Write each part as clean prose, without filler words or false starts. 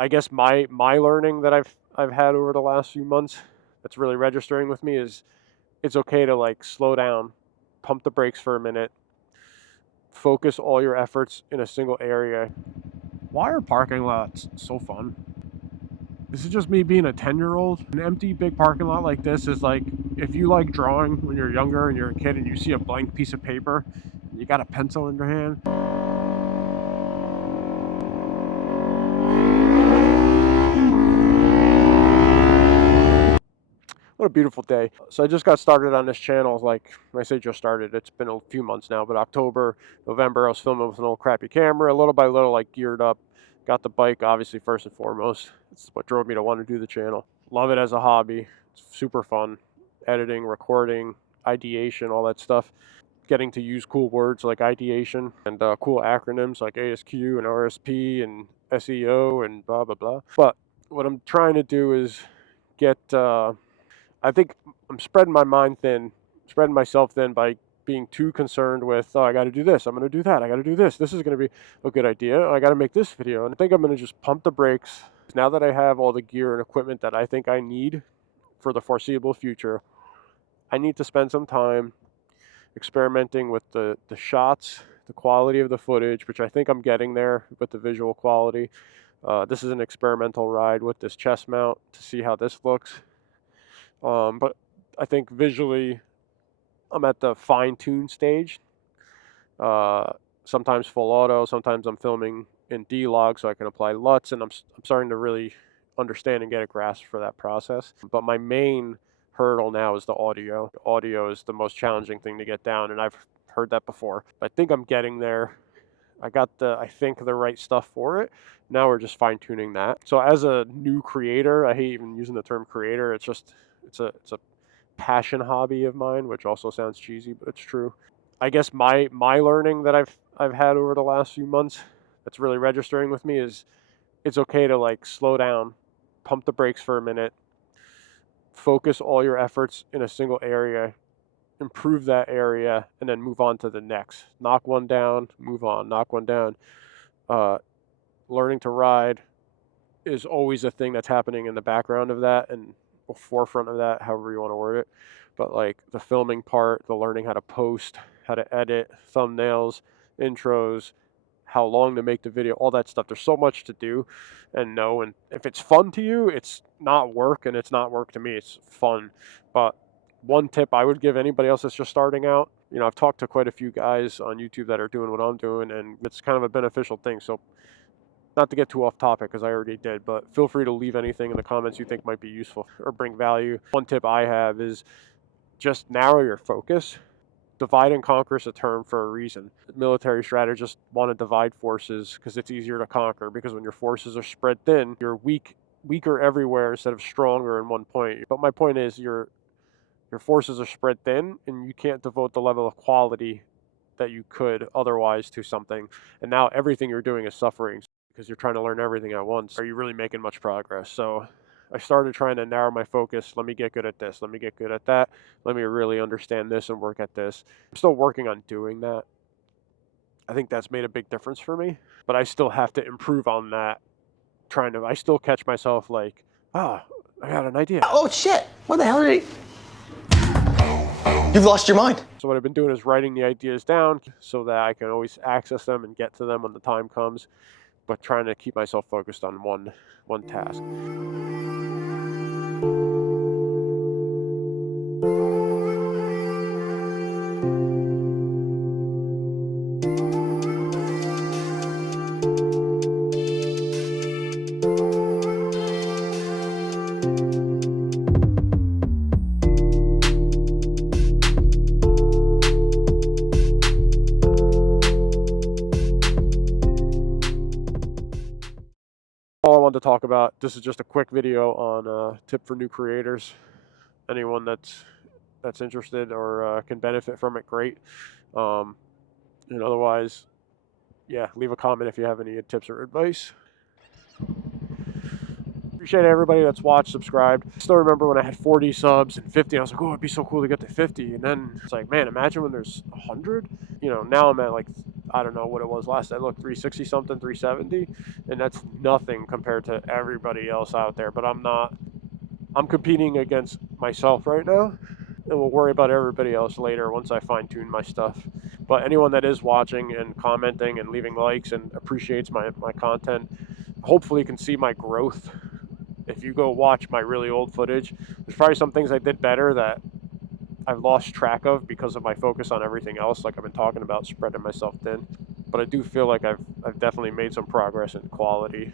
I guess my learning that I've had over the last few months that's really registering with me is it's okay to like slow down, pump the brakes for a minute, focus all your efforts in a single area. Why are parking lots so fun? This is just me being a 10-year-old. An empty big parking lot like this is like if you like drawing when you're younger and you're a kid and you see a blank piece of paper, you got a pencil in your hand. What a beautiful day. So I just got started on this channel. Like when I say just started, it's been a few months now, but October, November, I was filming with an old crappy camera, little by little, like geared up. Got the bike, obviously, first and foremost. It's what drove me to want to do the channel. Love it as a hobby. It's super fun. Editing, recording, ideation, all that stuff. Getting to use cool words like ideation and cool acronyms like ASQ and RSP and SEO and blah, blah, blah. But what I'm trying to do is get... I think I'm spreading my mind thin, spreading myself thin by being too concerned with, oh, I got to do this, I'm going to do that, I got to do this is going to be a good idea, I got to make this video. And I think I'm going to just pump the brakes. Now that I have all the gear and equipment that I think I need for the foreseeable future, I need to spend some time experimenting with the shots, the quality of the footage, which I think I'm getting there with the visual quality. This is an experimental ride with this chest mount to see how this looks. But I think visually I'm at the fine-tune stage. Sometimes full auto, sometimes I'm filming in D-Log so I can apply LUTs, and I'm starting to really understand and get a grasp for that process. But my main hurdle now is the audio. Audio is the most challenging thing to get down, and I've heard that before. I think I'm getting there. I got I think the right stuff for it. Now we're just fine-tuning that. So as a new creator, I hate even using the term creator. It's a passion hobby of mine, which also sounds cheesy, but it's true. I guess my learning that I've had over the last few months that's really registering with me is it's okay to like slow down, pump the brakes for a minute, focus all your efforts in a single area, improve that area, and then move on to the next. Knock one down, move on, knock one down. Learning to ride is always a thing that's happening in the background of that and forefront of that, however you want to word it. But like the filming part, the learning how to post, how to edit, thumbnails, intros, how long to make the video, all that stuff. There's so much to do and know. And if it's fun to you, it's not work, and it's not work to me. It's fun. But one tip I would give anybody else that's just starting out, you know, I've talked to quite a few guys on YouTube that are doing what I'm doing, and it's kind of a beneficial thing. So not to get too off topic, because I already did, but feel free to leave anything in the comments you think might be useful or bring value. One tip I have is just narrow your focus. Divide and conquer is a term for a reason. Military strategists want to divide forces because it's easier to conquer, because when your forces are spread thin, you're weaker everywhere instead of stronger in one point. But my point is your forces are spread thin, and you can't devote the level of quality that you could otherwise to something. And now everything you're doing is suffering, because you're trying to learn everything at once. Are you really making much progress? So I started trying to narrow my focus. Let me get good at this. Let me get good at that. Let me really understand this and work at this. I'm still working on doing that. I think that's made a big difference for me, but I still have to improve on that. I still catch myself like, I got an idea. Oh shit, what the hell did You've lost your mind. So what I've been doing is writing the ideas down so that I can always access them and get to them when the time comes, but trying to keep myself focused on one task. All I wanted to talk about, this is just a quick video on a tip for new creators. Anyone that's interested or can benefit from it, great. And otherwise, yeah, leave a comment if you have any tips or advice. Appreciate everybody that's watched, subscribed. Still remember when I had 40 subs and 50, I was like, oh, it'd be so cool to get to 50. And then it's like, man, imagine when there's 100. You know, now I'm at like I don't know what it was last I looked, 360 something, 370, and that's nothing compared to everybody else out there. But I'm competing against myself right now, and we'll worry about everybody else later once I fine tune my stuff. But anyone that is watching and commenting and leaving likes and appreciates my content, hopefully can see my growth. If you go watch my really old footage, there's probably some things I did better that I've lost track of because of my focus on everything else, like I've been talking about, spreading myself thin. But I do feel like I've definitely made some progress in quality,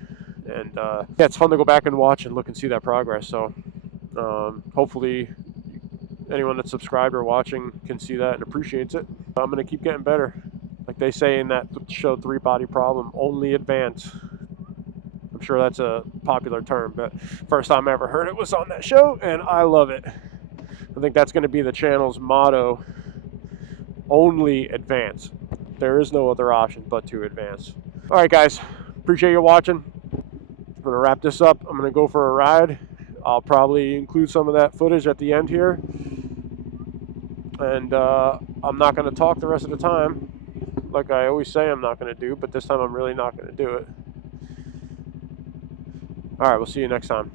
and yeah, it's fun to go back and watch and look and see that progress. So hopefully anyone that's subscribed or watching can see that and appreciates it. I'm gonna keep getting better. Like they say in that show, Three Body Problem, only advance. I'm sure that's a popular term, but first time I ever heard it was on that show, and I love it. I think that's going to be the channel's motto: only advance. There is no other option but to advance. All right, guys, appreciate you watching. I'm going to wrap this up. I'm going to go for a ride. I'll probably include some of that footage at the end here. And I'm not going to talk the rest of the time, like I always say I'm not going to do, but this time I'm really not going to do it. All right, we'll see you next time.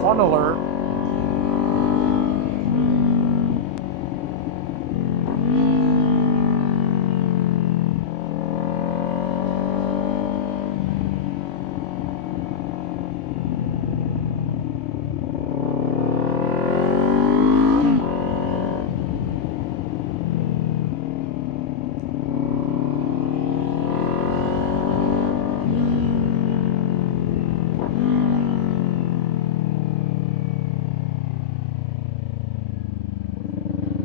Fun alert.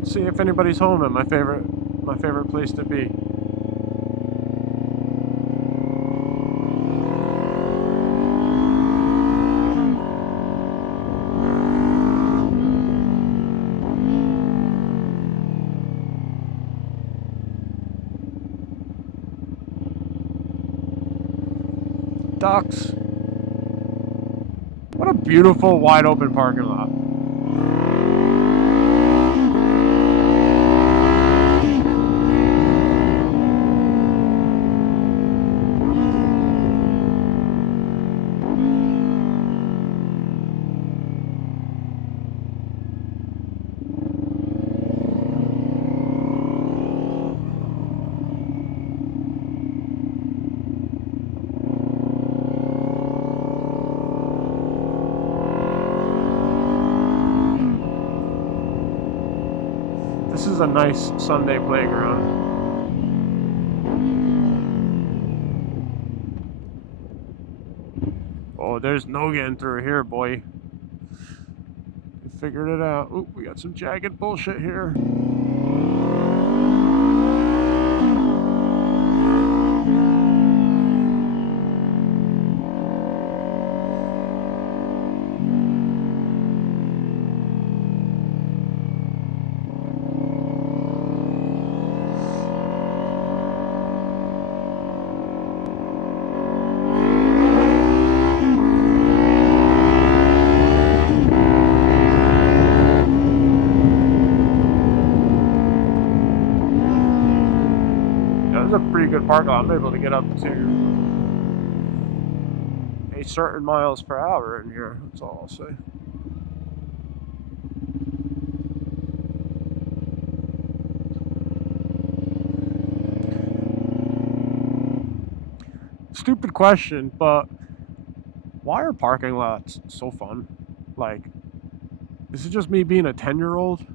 See if anybody's home at my favorite place to be. Ducks. What a beautiful wide open parking lot. This is a nice Sunday playground. Oh, there's no getting through here, boy. We figured it out. Ooh, we got some jagged bullshit here. A pretty good parking lot. I'm able to get up to a certain miles per hour in here. That's all I'll say. Stupid question, but why are parking lots so fun? Like, is it just me being a 10-year-old?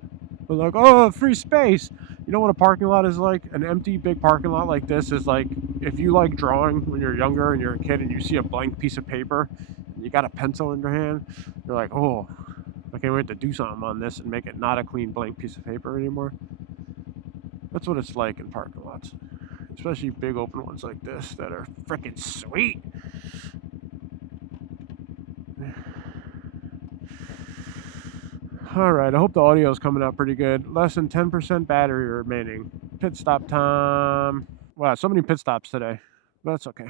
But like, oh, free space. You know what a parking lot is like? An empty big parking lot like this is like if you like drawing when you're younger and you're a kid and you see a blank piece of paper and you got a pencil in your hand, you're like, oh, I can't wait to do something on this and make it not a clean blank piece of paper anymore. That's what it's like in parking lots, especially big open ones like this that are freaking sweet. Alright, I hope the audio is coming out pretty good. Less than 10% battery remaining. Pit stop time. Wow, so many pit stops today. But that's okay.